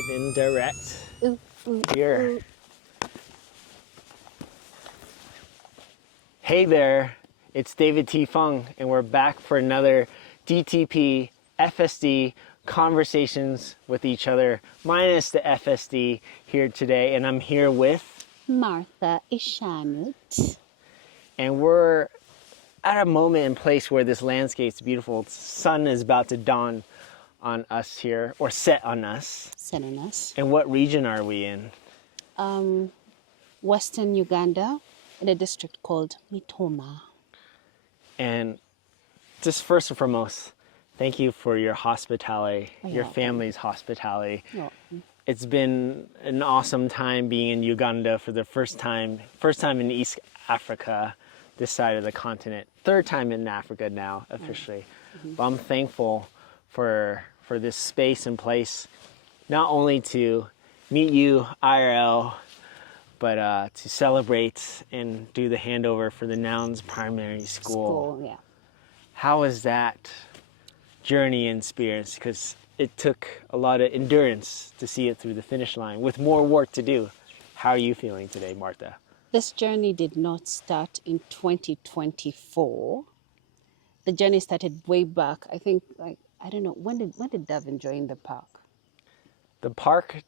live and direct here. Hey there, it's David T. Phung, and we're back for another DTP FSD conversations with each other, minus the FSD here today. And I'm here with Martha Ishanut. and we're at a moment and place where this landscape's beautiful. The sun is about to dawn on us here, or set on us. Set on us. And what region are we in? Western Uganda, in a district called Mitoma. And just first and foremost, thank you for your hospitality, your family's hospitality. It's been an awesome time being in Uganda for the first time in East Africa, this side of the continent. Third time in Africa now, officially. But I'm thankful for this space and place, not only to meet you IRL, but to celebrate and do the handover for the Nouns Primary School. How was that journey and experience? Because it took a lot of endurance to see it through the finish line with more work to do. How are you feeling today, Martha? This journey did not start in 2024. The journey started way back. I think, I don't know, when did Davin join the park? The park,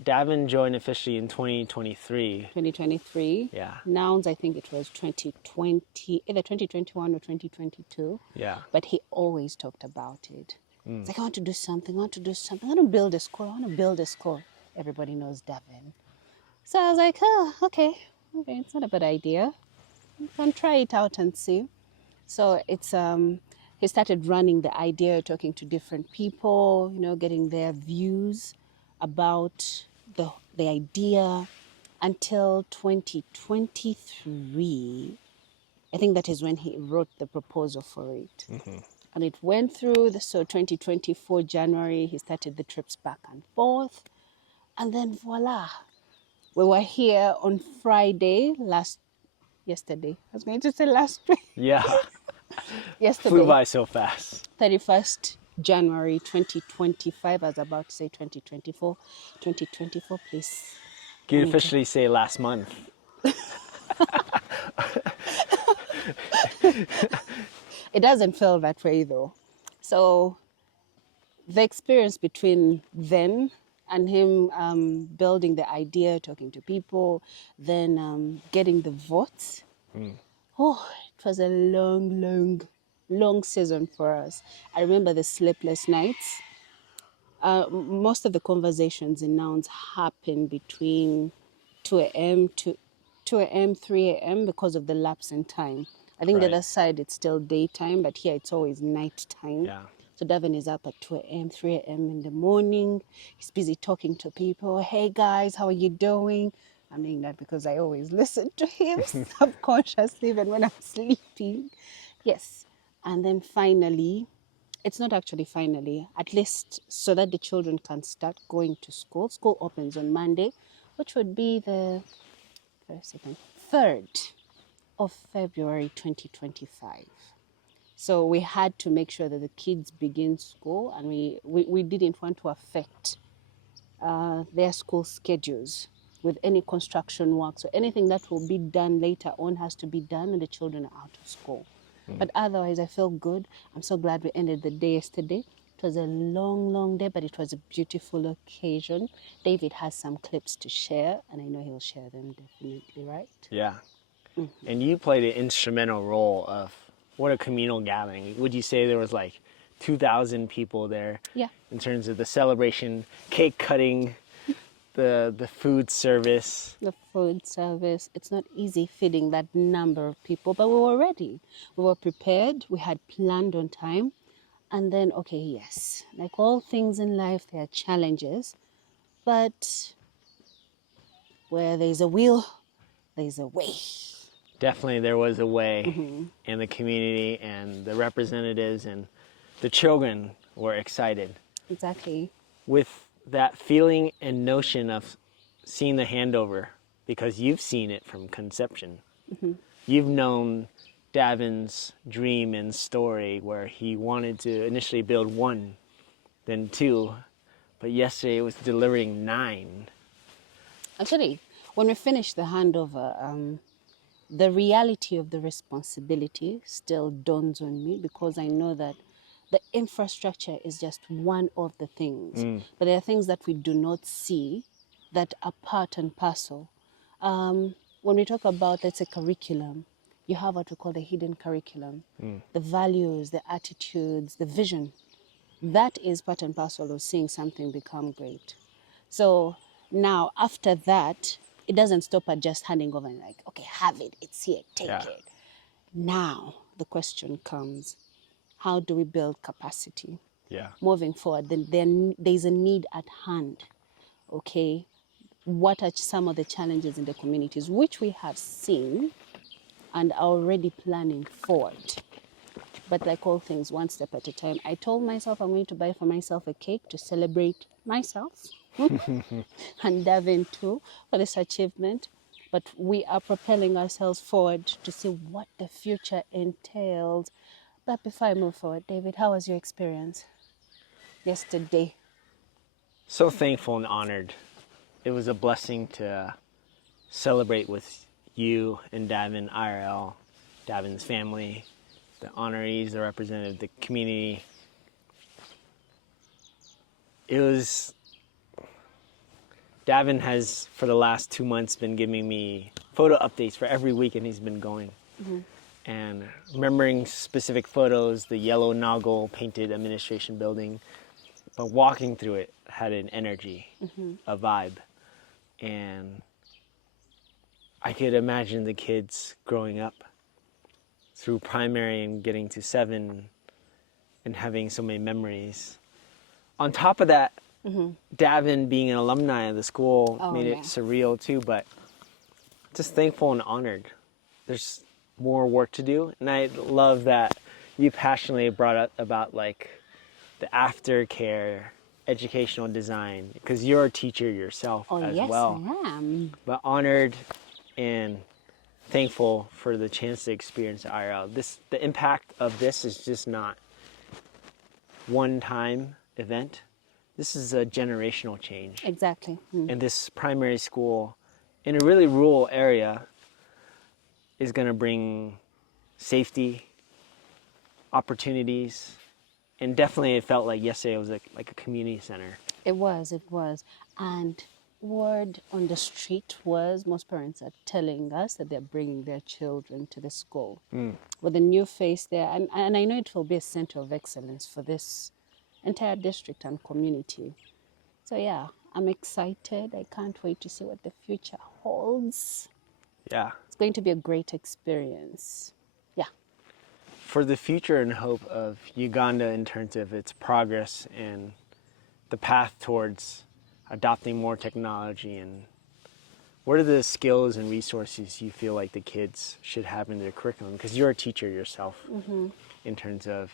Davin joined officially in 2023. 2023. Yeah. Nouns, I think it was 2020, either 2021 or 2022. Yeah. But he always talked about it. It's like, I want to do something, I want to build a school, Everybody knows Davin. So I was like, okay, it's not a bad idea. You can try it out and see. So it's he started running the idea, talking to different people, getting their views about the idea until 2023. I think that is when he wrote the proposal for it. And it went through, so 2024 January, he started the trips back and forth. And then voila, we were here on Friday, yesterday. I was going to say last week. Yeah. Yesterday. Flew by so fast. 31st January 2025. I was about to say 2024. 2024, please. You could officially say last month. It doesn't feel that way though. So the experience between then and him building the idea, talking to people, then getting the votes. It was a long season for us. I remember the sleepless nights. Most of the conversations in Nouns happen between 2 a.m. to 2 a.m., 3 a.m. because of the lapse in time. I think the other side, it's still daytime, but here it's always nighttime. Yeah. So Davin is up at 2 a.m., 3 a.m. in the morning. He's busy talking to people. Hey guys, how are you doing? I'm doing that because I always listen to him subconsciously even when I'm sleeping. Yes. And then finally, it's not actually finally, at least so that the children can start going to school. School opens on Monday, which would be the 3rd of February 2025. So we had to make sure that the kids begin school, and we didn't want to affect their school schedules with any construction work. So anything that will be done later on has to be done when the children are out of school. But otherwise, I feel good. I'm so glad we ended the day yesterday. It was a long day, but it was a beautiful occasion. David has some clips to share, and I know he'll share them definitely, right? Yeah. And you played an instrumental role of what a communal gathering. Would you say there was like 2,000 people there? Yeah. In terms of the celebration, cake cutting, the food service. The food service. It's not easy feeding that number of people, but we were ready. We were prepared. We had planned on time. And then, okay, yes, like all things in life, there are challenges. But where there's a will, there's a way. Definitely there was a way, and the community and the representatives and the children were excited. Exactly. With that feeling and notion of seeing the handover, because you've seen it from conception. You've known Davin's dream and story where he wanted to initially build 1, then 2, but yesterday it was delivering 9. Actually, when we finish the handover, the reality of the responsibility still dawns on me, because I know that the infrastructure is just one of the things. But there are things that we do not see that are part and parcel. When we talk about, let's say, curriculum, you have what we call the hidden curriculum, the values, the attitudes, the vision. That is part and parcel of seeing something become great. So now, after that, it doesn't stop at just handing over and like, okay, have it, it's here, take it. Now, the question comes, how do we build capacity? Yeah. Moving forward, then there's a need at hand, okay? What are some of the challenges in the communities, which we have seen and are already planning for it? But like all things, one step at a time. I told myself I'm going to buy for myself a cake to celebrate myself and Davin too for this achievement. But we are propelling ourselves forward to see what the future entails. But before I move forward, David, how was your experience yesterday? So thankful and honored. It was a blessing to celebrate with you and Davin IRL, Davin's family, the honorees, the representative, the community. It was, Davin has for the last 2 months been giving me photo updates for every weekend he's been going. And remembering specific photos, the yellow Noggle painted administration building, but walking through it had an energy, a vibe. And I could imagine the kids growing up through primary and getting to 7 and having so many memories. On top of that, Davin being an alumni of the school made it surreal too, but just thankful and honored. There's more work to do, and I love that you passionately brought up about like the aftercare, educational design, because you're a teacher yourself as well. Yes, I am. But honored and thankful for the chance to experience IRL. The impact of this is just not one-time event. This is a generational change. Exactly. And this primary school in a really rural area is going to bring safety, opportunities, and definitely it felt like yesterday was like a community center. It was. And word on the street was most parents are telling us that they're bringing their children to the school with a new face there. And I know it will be a center of excellence for this entire district and community. So yeah, I'm excited. I can't wait to see what the future holds. Yeah. It's going to be a great experience. Yeah. For the future and hope of Uganda in terms of its progress and the path towards adopting more technology, and what are the skills and resources you feel like the kids should have in their curriculum? Because you're a teacher yourself in terms of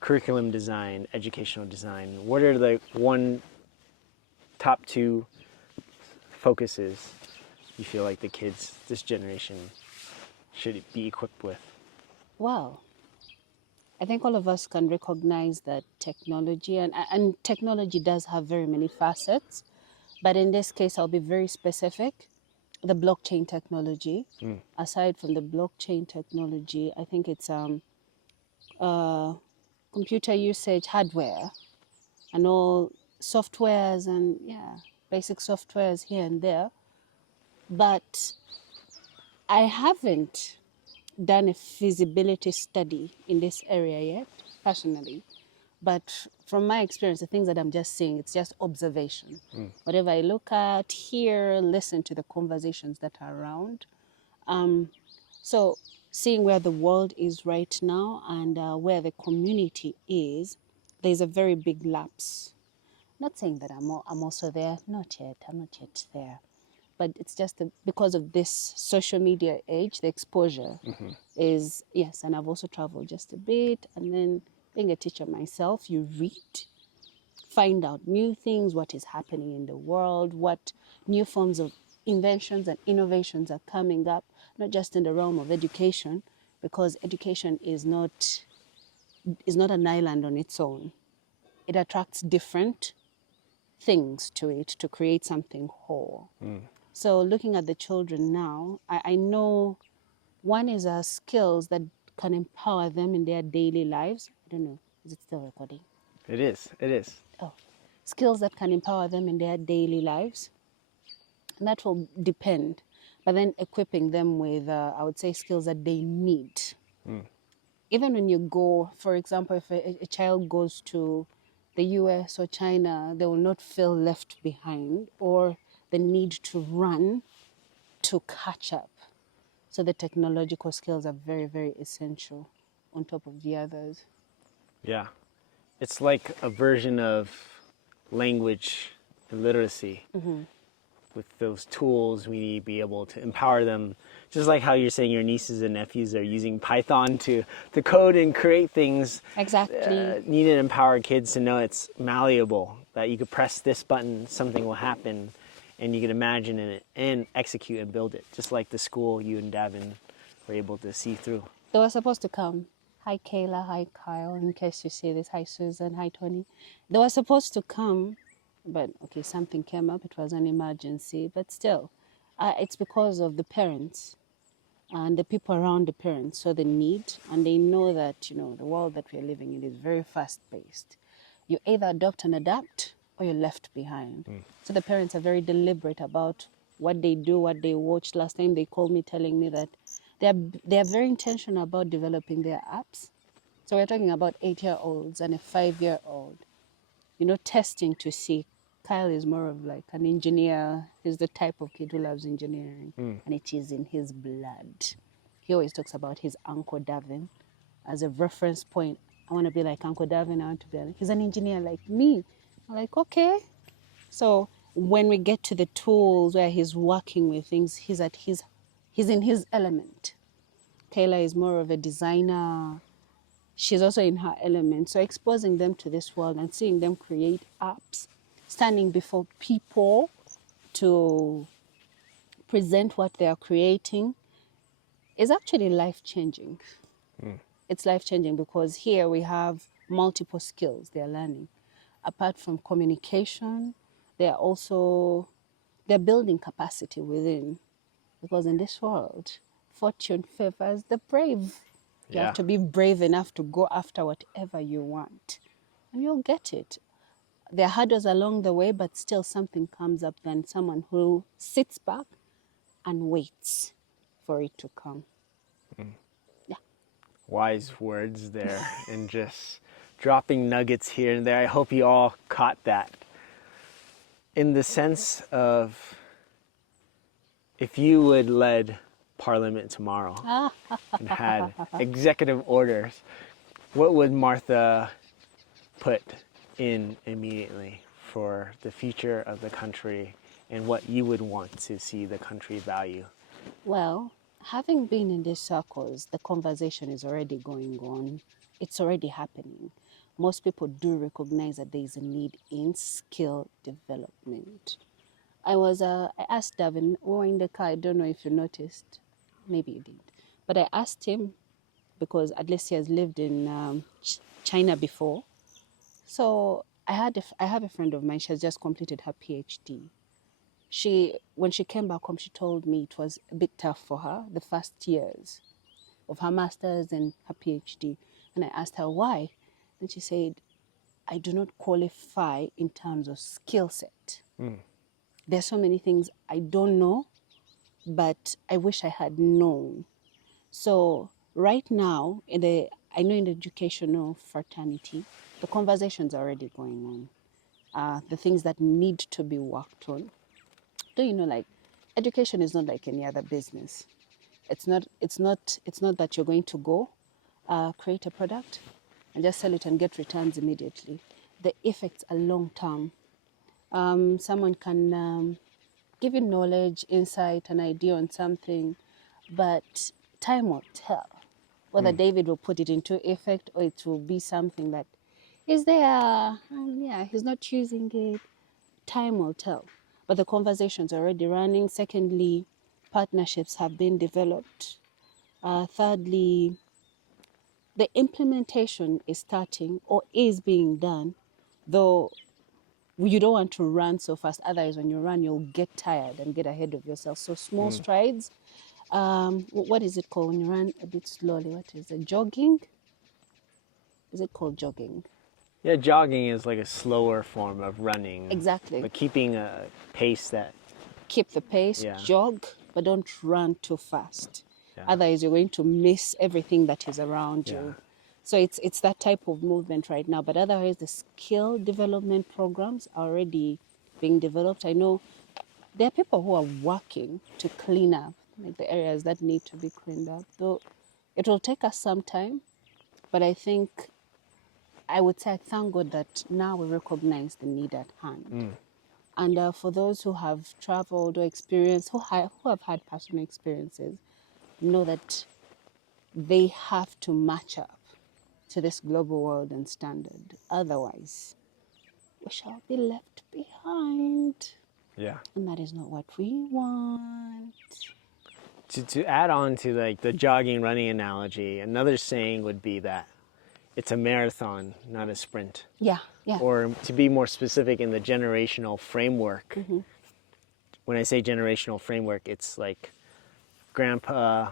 curriculum design, educational design. What are the top 2 focuses you feel like the kids, this generation, should be equipped with? Well, I think all of us can recognize that technology, and technology does have very many facets, but in this case, I'll be very specific. The blockchain technology. Aside from the blockchain technology, I think it's computer usage, hardware, and all softwares, and basic softwares here and there. But I haven't done a feasibility study in this area yet, personally. But from my experience, the things that I'm just seeing, it's just observation. Whatever I look at, hear, listen to the conversations that are around. So seeing where the world is right now and where the community is, there's a very big lapse. Not saying that I'm also there, not yet, I'm not yet there. But it's just because of this social media age, the exposure is, yes, and I've also traveled just a bit. And then being a teacher myself, you read, find out new things, what is happening in the world, what new forms of inventions and innovations are coming up, not just in the realm of education, because education is not an island on its own. It attracts different things to it to create something whole. So looking at the children now, I know one is skills that can empower them in their daily lives. I don't know, is it still recording? It is. It is. Oh, skills that can empower them in their daily lives. And that will depend. But then equipping them with, I would say, skills that they need. Even when you go, for example, if a child goes to the US or China, they will not feel left behind or the need to run to catch up. So the technological skills are very, very essential on top of the others. Yeah. It's like a version of language literacy. With those tools, we need to be able to empower them. Just like how you're saying your nieces and nephews are using Python to code and create things. Exactly. Need to empower kids to know it's malleable, that you could press this button, something will happen, and you can imagine it and execute and build it. Just like the school you and Davin were able to see through. They were supposed to come. Hi, Kayla. Hi, Kyle. In case you see this. Hi, Susan. Hi, Tony. They were supposed to come, but okay, something came up. It was an emergency, but still, it's because of the parents and the people around the parents. So the need, and they know that, you know, the world that we're living in is very fast-paced. You either adopt and adapt, or you're left behind. So the parents are very deliberate about what they do, what they watch. Last time they called me telling me that they're very intentional about developing their apps. So we're talking about 8-year-olds and a 5-year-old, you know, testing to see. Kyle is more of like an engineer. He's the type of kid who loves engineering, and it is in his blood. He always talks about his Uncle Davin as a reference point. I want to be like Uncle Davin. I want to be like, he's an engineer like me. I'm like, okay. So when we get to the tools where he's working with things, he's in his element. Kayla is more of a designer. She's also in her element. So exposing them to this world and seeing them create apps, standing before people to present what they are creating is actually life-changing. It's life-changing because here we have multiple skills they're learning. Apart from communication, they're building capacity within. Because in this world, fortune favors the brave. You Yeah. have to be brave enough to go after whatever you want. And you'll get it. There are hurdles along the way, but still something comes up than someone who sits back and waits for it to come. Yeah. Wise words there, and just dropping nuggets here and there. I hope you all caught that. In the sense of, if you would lead Parliament tomorrow and had executive orders, what would Martha put in immediately for the future of the country and what you would want to see the country value? Well, having been in these circles, the conversation is already going on. It's already happening. Most people do recognize that there is a need in skill development. I asked Davin, we were in the car, I don't know if you noticed, maybe you did, but I asked him because at least he has lived in China before. So I have a friend of mine, she has just completed her PhD. When she came back home, she told me it was a bit tough for her, the first years of her master's and her PhD. And I asked her why. And she said, I do not qualify in terms of skill set. There's so many things I don't know, but I wish I had known. So right now, I know in the educational fraternity, the conversations are already going on. The things that need to be worked on. Do you know, like, education is not like any other business. It's not that you're going to go create a product and just sell it and get returns immediately. The effects are long term. Someone can give you knowledge, insight, an idea on something, but time will tell whether David will put it into effect or it will be something that is there. He's not choosing it. Time will tell. But the conversation's already running. Secondly, partnerships have been developed. Thirdly, the implementation is starting or is being done, though you don't want to run so fast. Otherwise, when you run, you'll get tired and get ahead of yourself. So small strides. What is it called when you run a bit slowly? What is it? Jogging? Is it called jogging? Yeah, jogging is like a slower form of running. Exactly. But keeping a pace that, Keep the pace, Yeah. jog, but don't run too fast. Yeah. Otherwise, you're going to miss everything that is around Yeah. you. So it's that type of movement right now. But otherwise, the skill development programs are already being developed. I know there are people who are working to clean up like the areas that need to be cleaned up. Though it will take us some time, but I think I would say I thank God that now we recognize the need at hand. And for those who have traveled or experienced, who have had personal experiences, know that they have to match up to this global world and standard. Otherwise, we shall be left behind. yeah. And that is not what we want. To add on to like the jogging running analogy, another saying would be that it's a marathon, not a sprint. Yeah, yeah. Or to be more specific in the generational framework, when I say generational framework, it's like grandpa,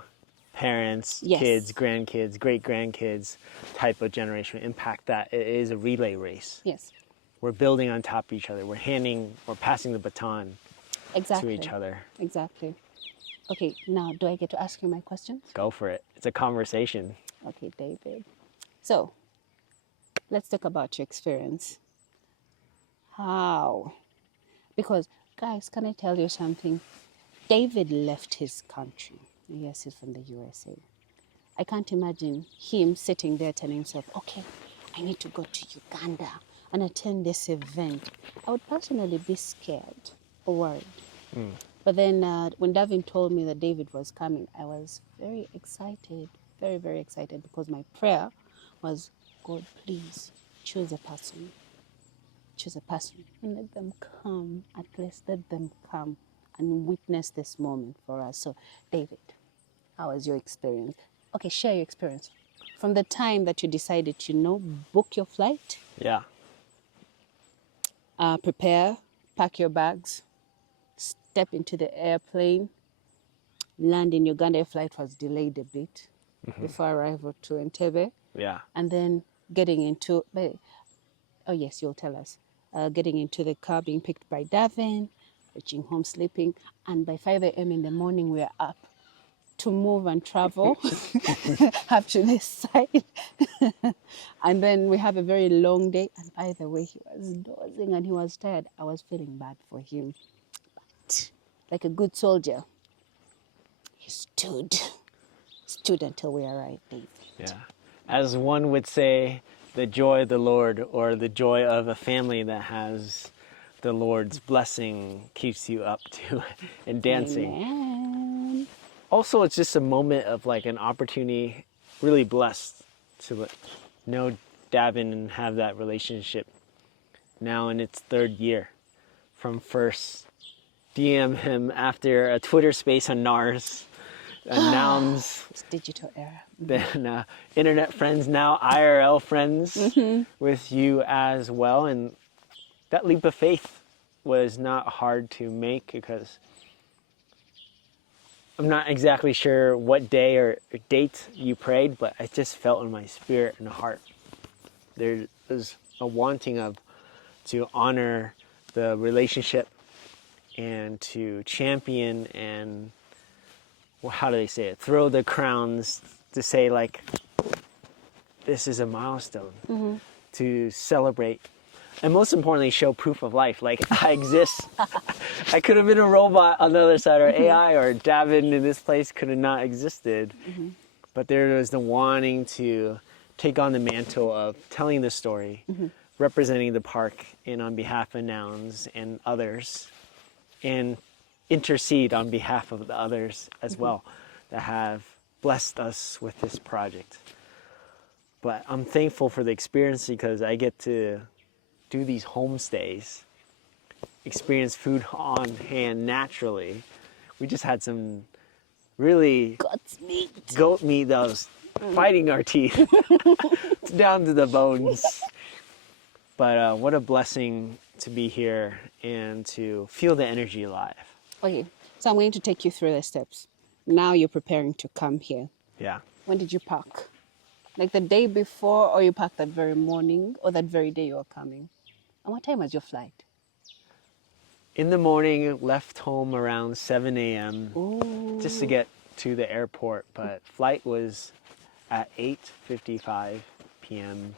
parents, Yes. kids, grandkids, great grandkids type of generational impact, that it is a relay race. Yes, We're building on top of each other. We're passing the baton exactly. to each other. Exactly. Okay, now do I get to ask you my questions? Go for it. It's a conversation. Okay, David. So, let's talk about your experience. How? Because, guys, can I tell you something? David left his country. Yes, he's from the USA. I can't imagine him sitting there telling himself, okay, I need to go to Uganda and attend this event. I would personally be scared or worried. But then when Davin told me that David was coming, I was very excited, very, very excited, because my prayer was, God, please choose a person. Choose a person and let them come. At least let them come and witness this moment for us. So, David, how was your experience? Okay, share your experience. From the time that you decided to, book your flight, Yeah. prepare, pack your bags, step into the airplane, land in Uganda. Your flight was delayed a bit before arrival to Entebbe. Yeah. And then getting into, oh yes, you'll tell us, getting into the car, being picked by Davin, reaching home, sleeping, and by 5 a.m. in the morning, we are up to move and travel up to this side. And then we have a very long day. And by the way, he was dozing and he was tired. I was feeling bad for him. But like a good soldier, he stood until we arrived, David. Yeah. As one would say, the joy of the Lord, or the joy of a family that has the Lord's blessing, keeps you up to and dancing. Amen. Also, it's just a moment of like an opportunity, really blessed to know Davin and have that relationship now in its 3rd year. From first DM him after a Twitter space on NARS, Nouns, It's digital era. then internet friends, now IRL friends with you as well. And that leap of faith was not hard to make, because I'm not exactly sure what day or date you prayed, but I just felt in my spirit and heart there was a wanting to honor the relationship and to champion and, well, how do they say it? Throw the crowns, to say like, this is a milestone, to celebrate. And most importantly, show proof of life. Like, I exist. I could have been a robot on the other side, or AI, or Davin in this place could have not existed. But there was the wanting to take on the mantle of telling the story, representing the park, and on behalf of Nouns and others, and intercede on behalf of the others as well that have blessed us with this project. But I'm thankful for the experience, because I get to do these homestays, experience food on hand naturally. We just had some really goat meat that was fighting our teeth. It's down to the bones. But what a blessing to be here and to feel the energy live. Okay, so I'm going to take you through the steps. Now you're preparing to come here. Yeah. When did you pack? Like the day before, or you packed that very morning, or that very day you were coming? And what time was your flight? In the morning, left home around 7 a.m. Ooh. just to get to the airport, but flight was at 8:55 p.m.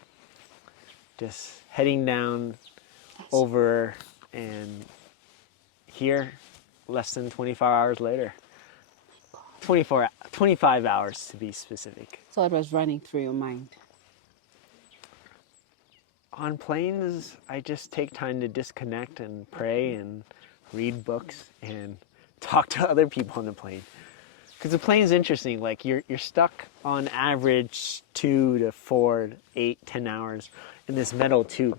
Just heading down over and here less than 24 hours later. 25 hours to be specific. So what was running through your mind? On planes, I just take time to disconnect and pray and read books and talk to other people on the plane. Because the plane's interesting. Like you're stuck on average 2 to 4, 8, 10 hours in this metal tube.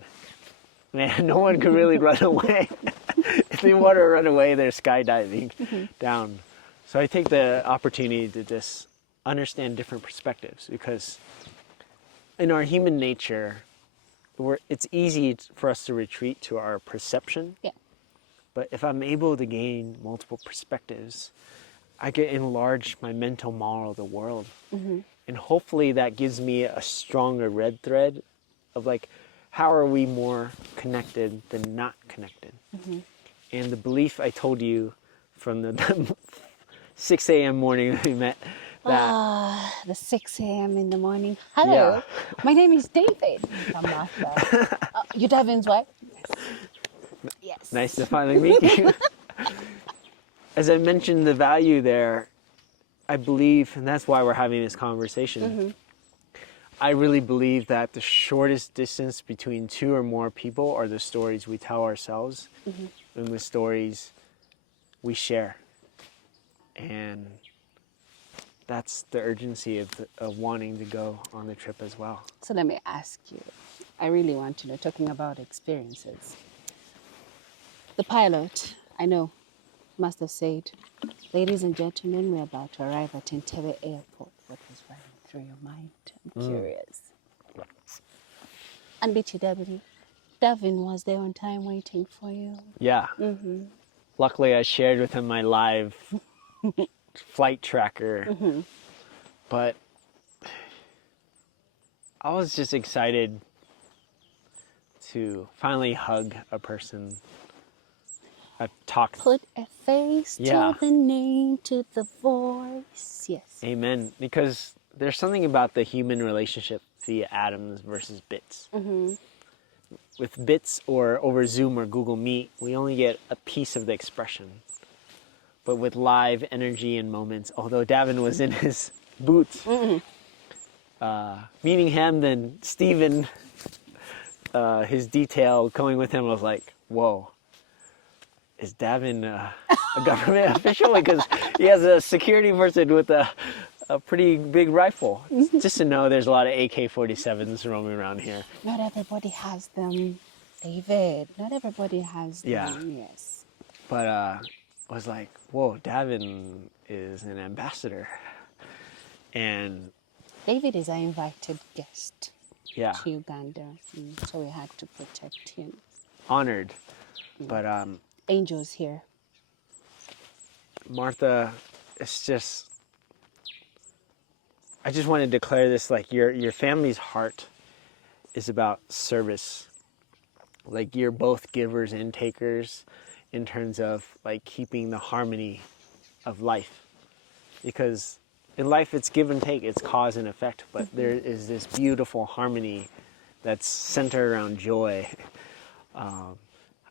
Man, no one could really run away. If they want to run away, they're skydiving down. So I take the opportunity to just understand different perspectives, because in our human nature, it's easy for us to retreat to our perception. Yeah. But if I'm able to gain multiple perspectives, I can enlarge my mental model of the world. And hopefully that gives me a stronger red thread of like, how are we more connected than not connected? And the belief I told you from the 6 a.m. morning we met, that The 6 a.m. in the morning. Hello, Yeah. my name is David. I'm Martha. You Davin's wife? Yes. nice to finally meet you. As I mentioned the value there, I believe, and that's why we're having this conversation, I really believe that the shortest distance between two or more people are the stories we tell ourselves and the stories we share. And that's the urgency of wanting to go on the trip as well. So let me ask you, I really want to know, talking about experiences. The pilot, I know, must have said, ladies and gentlemen, we're about to arrive at Entebbe Airport. What was running through your mind? I'm curious. And BTW, Davin was there on time waiting for you. Yeah. Luckily, I shared with him my live flight tracker. But I was just excited to finally hug a person I've talked. Put a face to the name, to the voice. Yes. Amen. Because there's something about the human relationship via atoms versus bits. With bits or over Zoom or Google Meet, we only get a piece of the expression. But with live energy and moments, although Davin was in his boots, meeting him, then Steven, his detail going with him, I was like, whoa. Is Davin a government official? Because he has a security person with a pretty big rifle. Just to know there's a lot of AK-47s roaming around here. Not everybody has them, David. Not everybody has them, yes. But I was like, whoa, Davin is an ambassador. And David is our invited guest to Uganda, so we had to protect him. Honored. But Angels here. Martha, it's just, I just want to declare this, like your family's heart is about service. Like you're both givers and takers in terms of like keeping the harmony of life. Because in life it's give and take, it's cause and effect, but there is this beautiful harmony that's centered around joy.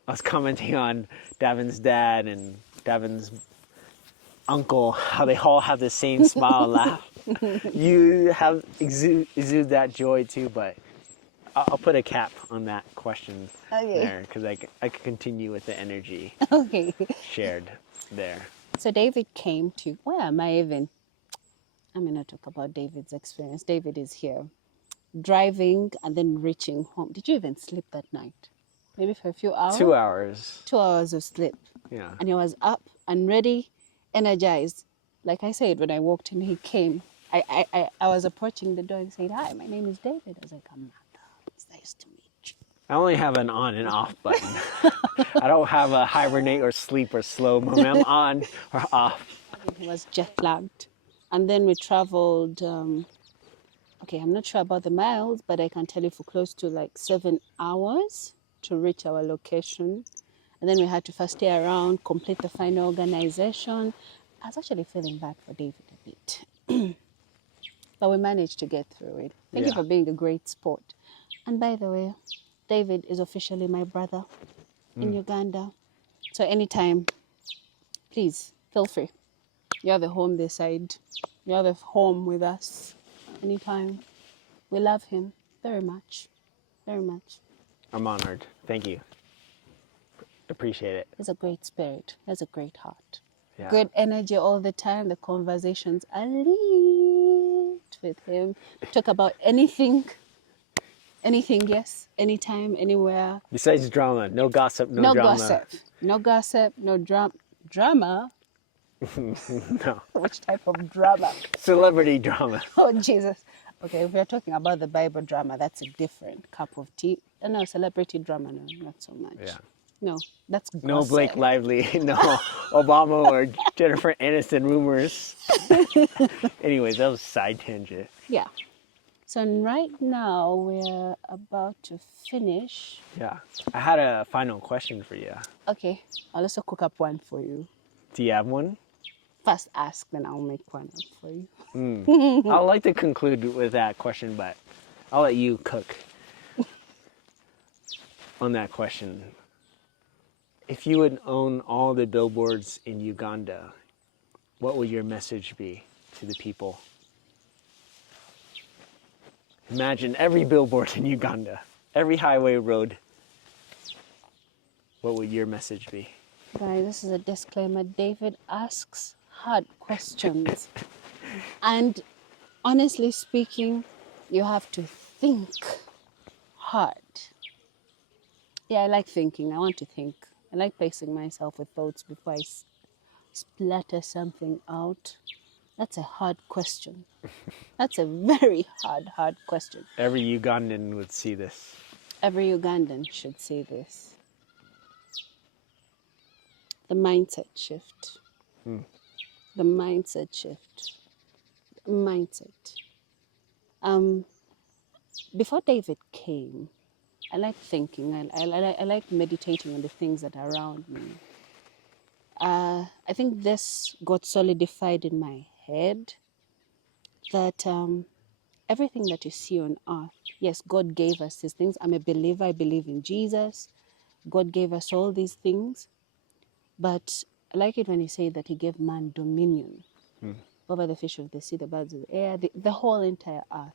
I was commenting on Davin's dad and Davin's uncle, how they all have the same smile and laugh. You have exude that joy too, but I'll put a cap on that question there, because I could continue with the energy shared there. So David came to, I may not talk about David's experience. David is here, driving and then reaching home. Did you even sleep that night? Maybe for a few hours? 2 hours. 2 hours of sleep. Yeah. And he was up and ready, energized. Like I said, when I walked in, he came. I was approaching the door and said, hi, my name is David. I was like, I'm Martha. It's nice to meet you. I only have an on and off button. I don't have a hibernate or sleep or slow moment. I'm on or off. He was jet lagged. And then we traveled, okay, I'm not sure about the miles, but I can tell you for close to like 7 hours to reach our location. And then we had to first stay around, complete the final organization. I was actually feeling bad for David a bit. But we managed to get through it. Thank you Yeah. for being a great sport. And by the way, David is officially my brother in Uganda. So anytime, please feel free. You have a home this side. You have a home with us anytime. We love him very much. Very much. I'm honored. Thank you. Appreciate it. He's a great spirit. He has a great heart. Yeah. Good energy all the time. The conversations are lit with him. Talk about anything. Anything, yes. Anytime, anywhere. Besides drama, no gossip, no No drama. gossip. No gossip, no drama. No. Which type of drama? Celebrity drama. Oh, Jesus. Okay, if we're talking about the Bible drama, that's a different cup of tea. No, celebrity drama, no, not so much. Yeah. No, that's gossip. No Blake Lively, no Obama or Jennifer Aniston rumors. Anyways, that was a side tangent. Yeah. So right now we're about to finish. Yeah. I had a final question for you. Okay, I'll also cook up one for you. Do you have one? First ask, then I'll make one up for you. I'd like to conclude with that question, but I'll let you cook on that question. If you would own all the billboards in Uganda, what would your message be to the people? Imagine every billboard in Uganda, every highway road. What would your message be? Guys, this is a disclaimer. David asks hard questions. And honestly speaking, you have to think hard. Yeah, I like thinking. I want to think. I like pacing myself with thoughts before I splatter something out. That's a hard question. That's a very hard question. Every Ugandan would see this. Every Ugandan should see this. The mindset shift. The mindset shift. Mindset. Before David came, I like thinking. I like meditating on the things that are around me. I think this got solidified in my head that everything that you see on earth, yes, God gave us these things. I'm a believer. I believe in Jesus. God gave us all these things. But I like it when he said that he gave man dominion over the fish of the sea, the birds of the air, the whole entire earth.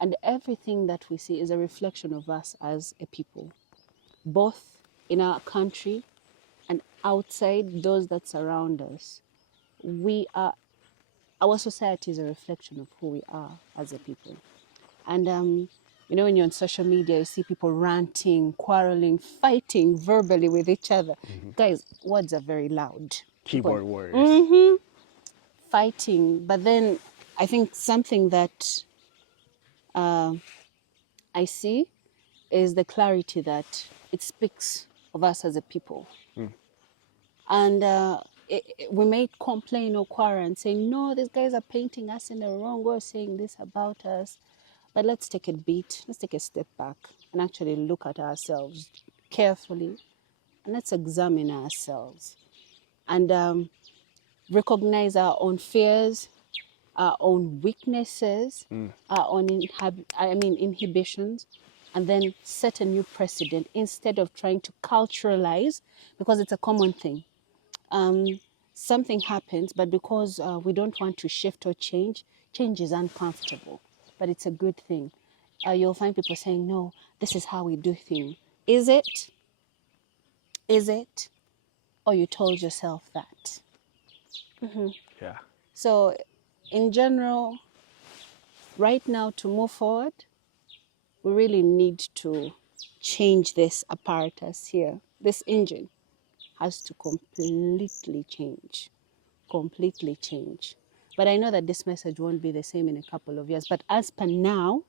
And everything that we see is a reflection of us as a people, both in our country and outside those that surround us. Our society is a reflection of who we are as a people. And, you know, when you're on social media, you see people ranting, quarreling, fighting verbally with each other. Guys, words are very loud. Keyboard warriors. Fighting. But then I think something that I see is the clarity that it speaks of us as a people. And we may complain or quarrel and say, no, these guys are painting us in the wrong way, saying this about us. But let's take a beat, let's take a step back and actually look at ourselves carefully. And let's examine ourselves and recognize our own fears, our own weaknesses, our own inhibitions, and then set a new precedent instead of trying to culturalize, because it's a common thing. Something happens, but because we don't want to shift or change is uncomfortable, but it's a good thing. You'll find people saying, no, this is how we do things. Is it? Is it? Or you told yourself that? Yeah. So, in general, right now to move forward, we really need to change this apparatus here. This engine has to completely change. Completely change. But I know that this message won't be the same in a couple of years. But as per now,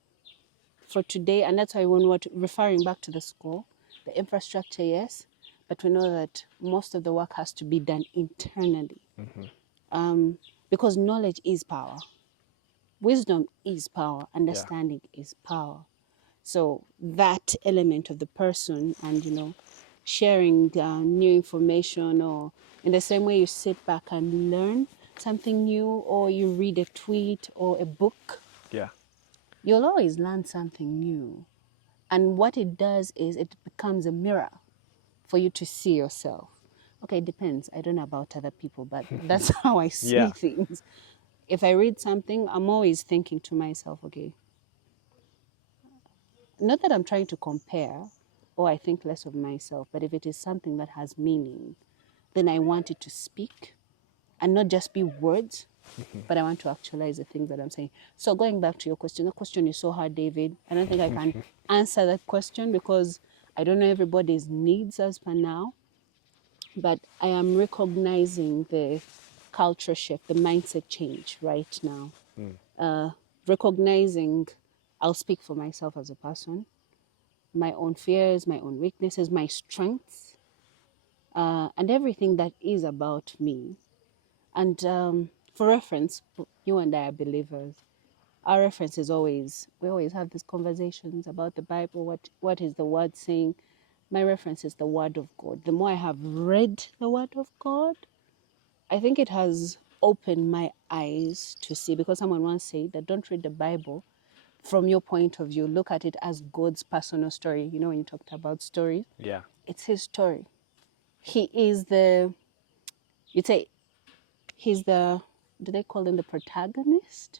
for today, and that's why when we're referring back to the school, the infrastructure, yes, but we know that most of the work has to be done internally. Because knowledge is power, wisdom is power, understanding is power. So that element of the person, and sharing new information, or in the same way you sit back and learn something new, or you read a tweet or a book, Yeah. you'll always learn something new. And what it does is it becomes a mirror for you to see yourself. Okay, it depends. I don't know about other people, but that's how I see Yeah. things. If I read something, I'm always thinking to myself, okay, not that I'm trying to compare or I think less of myself, but if it is something that has meaning, then I want it to speak and not just be words, but I want to actualize the things that I'm saying. So going back to your question, the question is so hard, David. I don't think I can answer that question because I don't know everybody's needs as per now, but I am recognizing the culture shift, the mindset change right now. Recognizing, I'll speak for myself as a person, my own fears, my own weaknesses, my strengths, and everything that is about me. And for reference, you and I are believers. Our reference is always, we always have these conversations about the Bible, what is the word saying. My reference is the word of God. The more I have read the word of God, I think it has opened my eyes to see, because someone once said that don't read the Bible from your point of view, look at it as God's personal story. When you talked about stories, Yeah. it's his story. He is you'd say, he's do they call him the protagonist?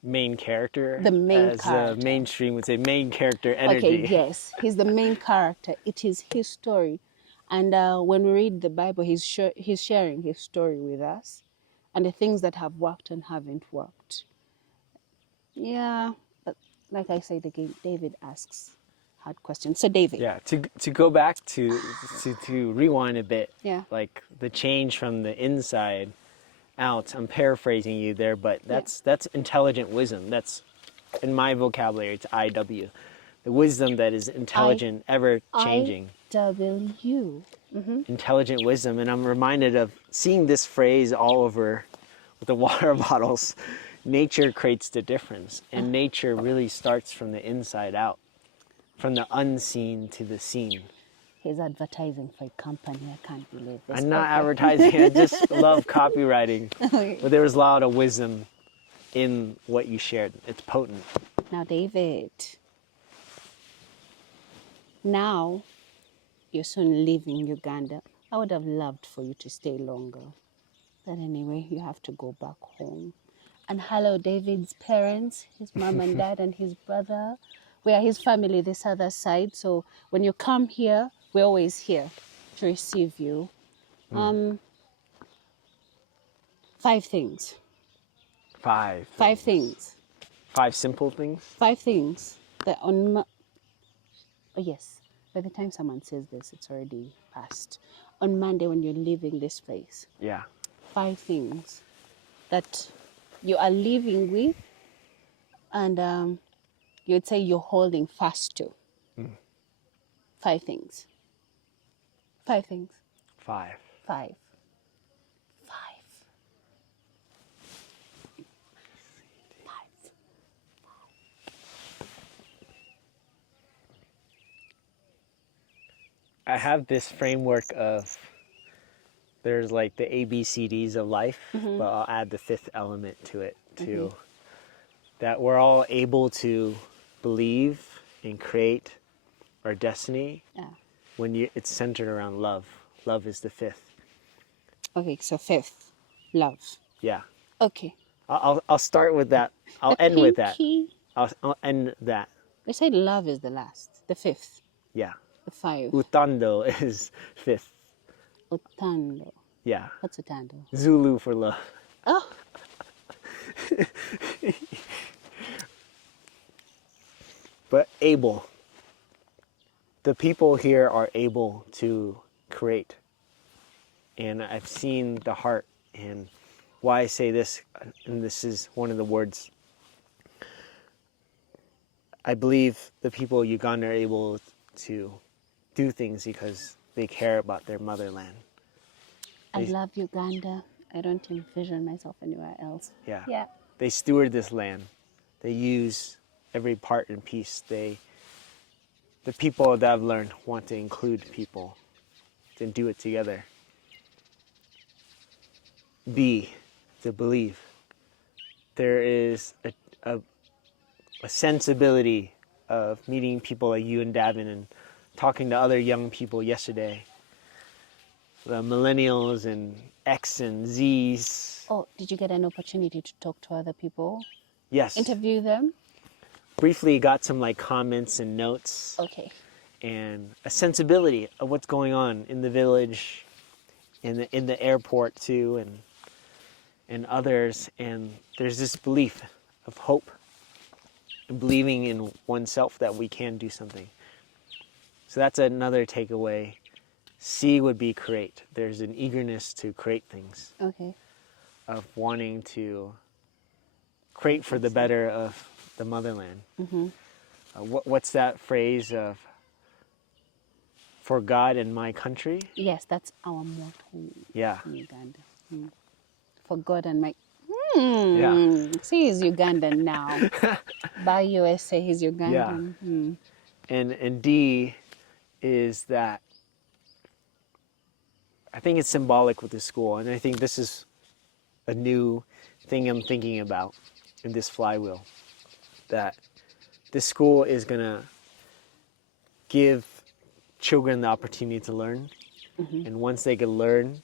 Main character, The main as character. mainstream would say, main character Okay, energy. yes, he's the main character. It is his story. And when we read the Bible, he's sharing his story with us and the things that have worked and haven't worked. Yeah, but like I said again, David asks hard questions. So David. Yeah, to go back to rewind a bit, Yeah. like the change from the inside out. I'm paraphrasing you there, but that's intelligent wisdom. That's, in my vocabulary, it's IW, the wisdom that is intelligent, ever changing. IW. Intelligent wisdom, and I'm reminded of seeing this phrase all over with the water bottles. Nature creates the difference, and nature really starts from the inside out, from the unseen to the seen. He's advertising for a company. I can't believe this. I'm not Okay. advertising, I just love copywriting. Okay. But there was a lot of wisdom in what you shared. It's potent. Now, David, now you're soon leaving Uganda. I would have loved for you to stay longer. But anyway, you have to go back home. And hello, David's parents, his mom and dad and his brother. We are his family this other side. So when you come here, we're always here to receive you. 5 things. Five. 5 things. 5 simple things. 5 things that oh yes, by the time someone says this, it's already past. On Monday when you're leaving this place, Yeah. 5 things that you are living with and you'd say you're holding fast to. 5 things. 5 things. 5. 5. 5. I have this framework of, there's like the ABCDs of life, but I'll add the 5th element to it too. That we're all able to believe and create our destiny when it's centered around love. Love is the 5th. Okay, so 5th, love. Yeah. Okay. I'll start with that. I'll The end with that. pinky. I'll end that. They said love is the last, the 5th, Yeah. the 5. Utando is 5th. Utando. Yeah. What's utando? Zulu for love. Oh. But able. The people here are able to create. And I've seen the heart, and why I say this, and this is one of the words I believe the people of Uganda are able to do things because they care about their motherland. I love Uganda. I don't envision myself anywhere else. Yeah. Yeah. They steward this land. They use every part and piece. The people that I've learned want to include people and do it together. B, to believe. There is a sensibility of meeting people like you and Davin and talking to other young people yesterday. The millennials and X and Zs. Oh, did you get an opportunity to talk to other people? Yes. Interview them? Briefly got some like comments and notes. Okay. And a sensibility of what's going on in the village, in the airport too, and others. And there's this belief of hope and believing in oneself that we can do something. So that's another takeaway. C would be create. There's an eagerness to create things, Okay. of wanting to create for the better of the motherland. What's that phrase of for God and my country? Yes, that's our motto Yeah. in Uganda. For God and my... Yeah. See, he's Ugandan now. By USA, he's Ugandan. And D is that I think it's symbolic with the school, and I think this is a new thing I'm thinking about in this flywheel, that this school is gonna give children the opportunity to learn, and once they can learn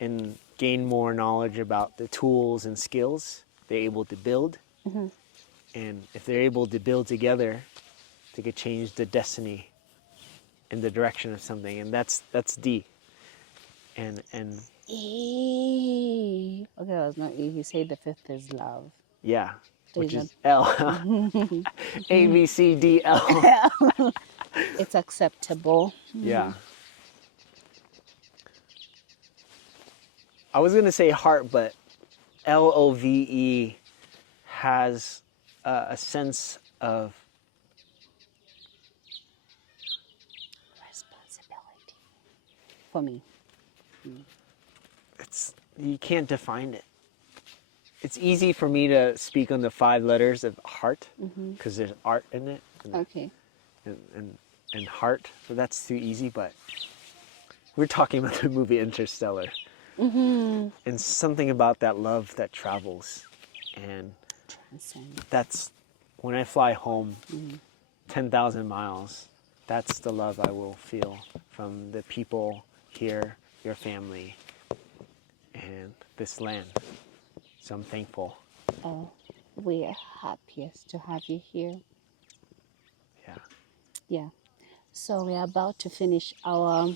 and gain more knowledge about the tools and skills, they're able to build, and if they're able to build together, they could change the destiny in the direction of something, and that's D. And E. Okay, it was not E. He said the fifth is love. yeah, which There's is L. A, B, C, D, L. It's acceptable. Yeah. I was going to say heart, but LOVE has a sense of Responsibility. For me. you can't define it. It's easy for me to speak on the 5 letters of heart because there's art in it. Okay. And heart, so that's too easy, but we're talking about the movie Interstellar. And something about that love that travels. And Transcend. that's when I fly home 10,000 miles, that's the love I will feel from the people here, your family, and this land. So I'm thankful. Oh, we are happiest to have you here. Yeah. Yeah. So we are about to finish our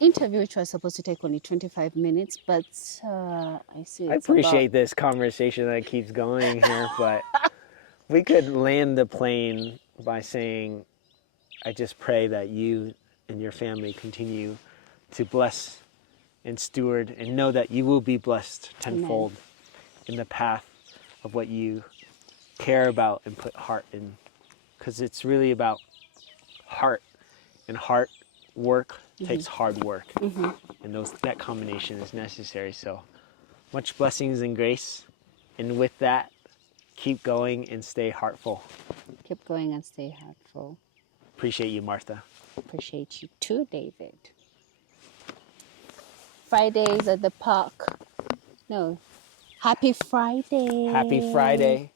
interview, which was supposed to take only 25 minutes, but I see I it's appreciate this conversation that keeps going here, but we could land the plane by saying, I just pray that you and your family continue to bless and steward and know that you will be blessed tenfold in the path of what you care about and put heart in. Because it's really about heart, and heart work takes hard work. And that combination is necessary. So much blessings and grace. And with that, keep going and stay heartful. Keep going and stay heartful. Appreciate you, Martha. Appreciate you too, David. Fridays at the park. No. Happy Friday. Happy Friday.